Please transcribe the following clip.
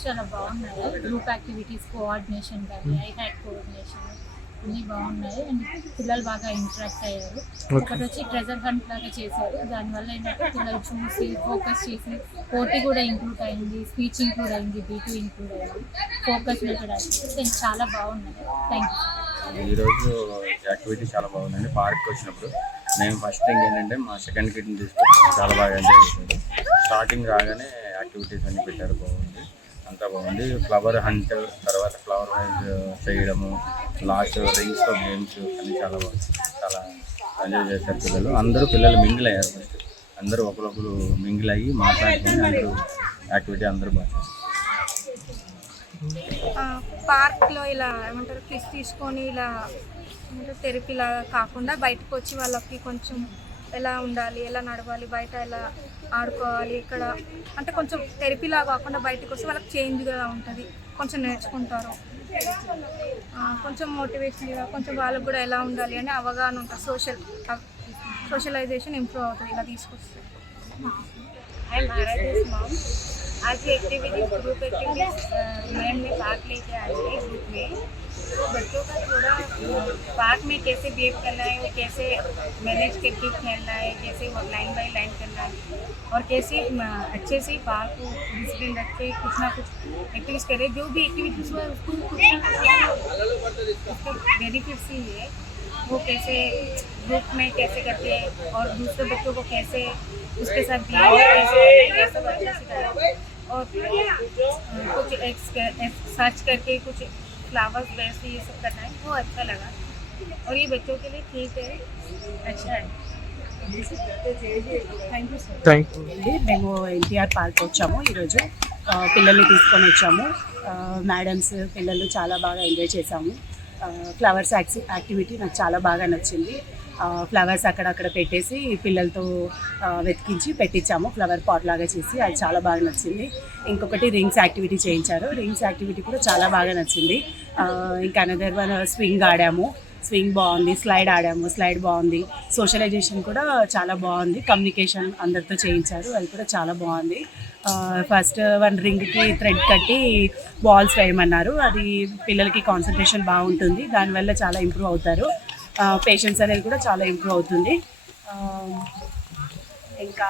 Activities చాలా బాగున్నాయి. Group activities, coordination కానీ, ఐ హ్యాడ్ కోఆర్డినేషన్ అన్నీ బాగున్నాయి. అండ్ పిల్లలు బాగా ఇంటరాక్ట్ అయ్యారు. ఒకటి వచ్చి ట్రెజర్ హంట్ లాగా చేశారు. దానివల్ల ఏంటంటే పిల్లలు చూసి ఫోకస్ చేసి పోటీ కూడా ఇంక్లూడ్ అయింది, స్పీచ్ ఇంక్లూడ్ అయింది, బీటీ ఇంక్లూడ్ అయింది, ఫోకస్ మెథడ్ యాక్టివిటీస్ చాలా బాగున్నాయి. Thank you. ఈరోజు యాక్టివిటీ చాలా బాగుందండి. పార్క్కి వచ్చినప్పుడు మేము ఫస్ట్ థింగ్ ఏంటంటే మా సెకండ్ కిడ్ని తీసుకొచ్చి చాలా బాగా ఎంజాయ్ చేశారు. స్టార్టింగ్ రాగానే యాక్టివిటీస్ అన్నీ పెట్టారు, బాగుంది, అంతా బాగుంది. ఫ్లవర్ హంట్, తర్వాత ఫ్లవర్ వైజ్ చేయడము, లాస్ట్ రింగ్స్తో గేమ్స్ అన్నీ చాలా బాగుంది. చాలా ఎంజాయ్ చేశారు పిల్లలు. పిల్లలు మింగిల్ అయ్యారు. ఫస్ట్ అందరూ ఒకరొకరు మింగిల్ అయ్యి మాట్లాడుకొని అందరూ యాక్టివిటీ అందరూ బాగా చేశారు. పార్క్లో ఇలా ఏమంటారు ఫిష్ తీసుకొని ఇలా థెరపీ లాగా కాకుండా బయటకు వచ్చి వాళ్ళకి కొంచెం ఎలా ఉండాలి, ఎలా నడవాలి, బయట ఎలా ఆడుకోవాలి, ఇక్కడ అంటే కొంచెం థెరపీలా కాకుండా బయటకు వస్తే వాళ్ళకి చేంజ్గా ఉంటుంది, కొంచెం నేర్చుకుంటారు, కొంచెం మోటివేషన్గా కొంచెం వాళ్ళకు కూడా ఎలా ఉండాలి అని అవగాహన ఉంటుంది. सोशलाइजेशन इम्प्रूव होता है తీసుకొస్తే. I am Aaradhya's mom. आज की एक्टिविटी ग्रुप एक्टिविटीज मैम ने भाग लेके आए थे ग्रुप में. तो बच्चों का थोड़ा पार्क में कैसे बिहेव करना है, वो कैसे मैनेज करके खेलना है, कैसे वो लाइन बाय लाइन करना है और कैसे अच्छे से पार्क को डिसिप्लिन रख के कुछ ना कुछ एक्टिविटीज करें. जो भी एक्टिविटीज हुआ उसको कुछ ना कुछ बेनिफिट्स ही है. वो कैसे ग्रुप में कैसे करते हैं और दूसरे बच्चों को कैसे उसके साथ बिहेव कैसे ये सब अच्छे से करें. और कुछ सर्च करके कुछ फ्लावर्स वैसे ये सब करना है, वो अच्छा लगा और ये बच्चों के लिए ठीक है, अच्छा है. Thank you. మేము ఎన్టీఆర్ పార్క్ వచ్చాము. ఈరోజు పిల్లల్ని తీసుకొని వచ్చాము. మేడమ్స్ పిల్లలు చాలా బాగా ఎంజాయ్ చేసాము. ఫ్లవర్స్ యాక్టివిటీ నాకు చాలా బాగా నచ్చింది. ఫ్లవర్స్ అక్కడక్కడ పెట్టేసి పిల్లలతో వెతికించి పెట్టించాము, ఫ్లవర్ పాట్ లాగా చేసి, అది చాలా బాగా నచ్చింది. ఇంకొకటి రింగ్స్ యాక్టివిటీ చేయించారు. రింగ్స్ యాక్టివిటీ కూడా చాలా బాగా నచ్చింది. ఇంకా అనదర్ వన్ స్వింగ్ ఆడాము, స్వింగ్ బాగుంది. స్లైడ్ ఆడాము, స్లైడ్ బాగుంది. సోషలైజేషన్ కూడా చాలా బాగుంది. కమ్యూనికేషన్ అందరితో చేయించారు, అది కూడా చాలా బాగుంది. ఫస్ట్ వన్ రింగ్కి థ్రెడ్ కట్టి బాల్స్ వేయమన్నారు. అది పిల్లలకి కాన్సన్ట్రేషన్ బాగుంటుంది, దానివల్ల చాలా ఇంప్రూవ్ అవుతారు. పేషెన్స్ అనేది కూడా చాలా ఇంప్రూవ్ అవుతుంది. ఇంకా